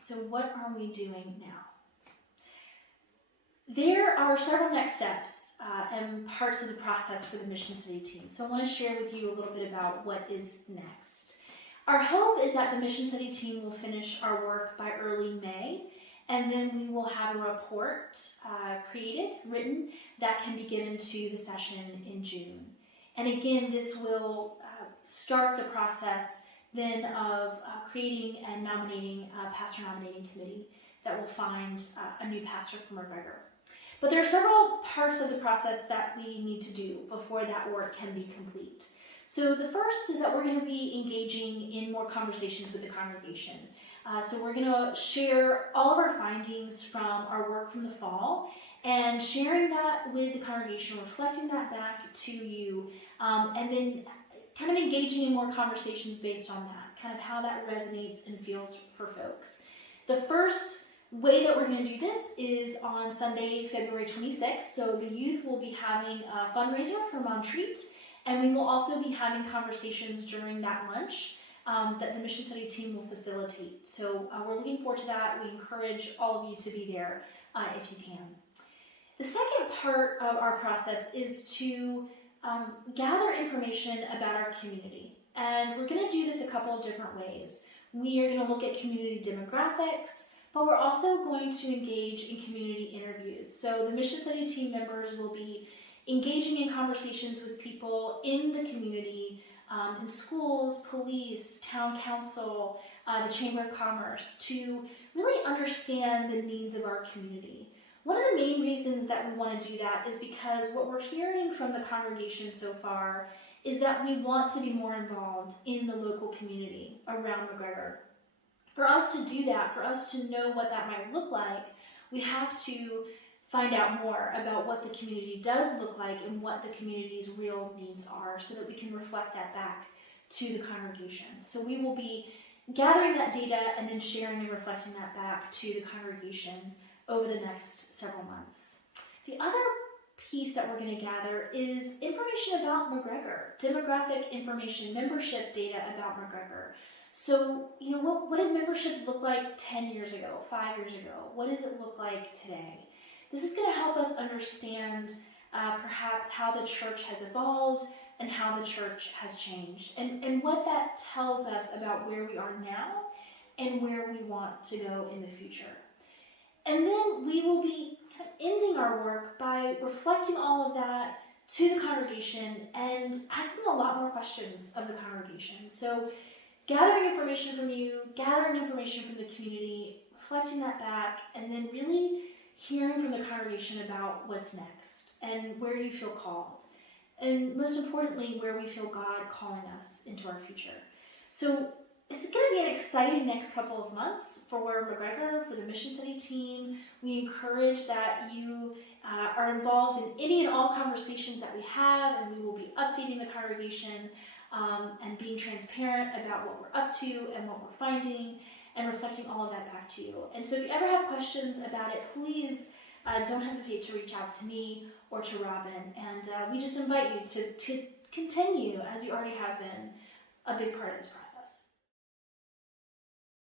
So what are we doing now? There are several next steps and parts of the process for the Mission City team. So I want to share with you a little bit about what is next. Our hope is that the Mission City team will finish our work by early May, and then we will have a report written, that can be given to the session in June. And again, this will start the process then of creating and nominating a pastor nominating committee that will find a new pastor for McGregor. But there are several parts of the process that we need to do before that work can be complete. So the first is that we're going to be engaging in more conversations with the congregation. So we're going to share all of our findings from our work from the fall and sharing that with the congregation, reflecting that back to you, and then kind of engaging in more conversations based on that, kind of how that resonates and feels for folks. The first way that we're going to do this is on Sunday, February 26th. So the youth will be having a fundraiser for Montreat, and we will also be having conversations during that lunch that the Mission Study team will facilitate. So we're looking forward to that. We encourage all of you to be there if you can. The second part of our process is to gather information about our community. And we're going to do this a couple of different ways. We are going to look at community demographics, but we're also going to engage in community interviews. So the Mission Study team members will be engaging in conversations with people in the community, in schools, police, town council, the Chamber of Commerce, to really understand the needs of our community. One of the main reasons that we want to do that is because what we're hearing from the congregation so far is that we want to be more involved in the local community around McGregor. For us to do that, for us to know what that might look like, we have to find out more about what the community does look like and what the community's real needs are so that we can reflect that back to the congregation. So we will be gathering that data and then sharing and reflecting that back to the congregation over the next several months. The other piece that we're going to gather is information about McGregor, demographic information, membership data about McGregor. So, what did membership look like 10 years ago, 5 years ago? What does it look like today? This is going to help us understand perhaps how the church has evolved and how the church has changed, and what that tells us about where we are now and where we want to go in the future. And then we will be ending our work by reflecting all of that to the congregation and asking a lot more questions of the congregation. So gathering information from you, gathering information from the community, reflecting that back, and then really hearing from the congregation about what's next and where you feel called. And most importantly, where we feel God calling us into our future. So it's going to be an exciting next couple of months for McGregor, for the Mission City team. We encourage that you are involved in any and all conversations that we have, and we will be updating the congregation and being transparent about what we're up to and what we're finding, and reflecting all of that back to you. And so if you ever have questions about it, please don't hesitate to reach out to me or to Robin. And we just invite you to continue, as you already have been, a big part of this process.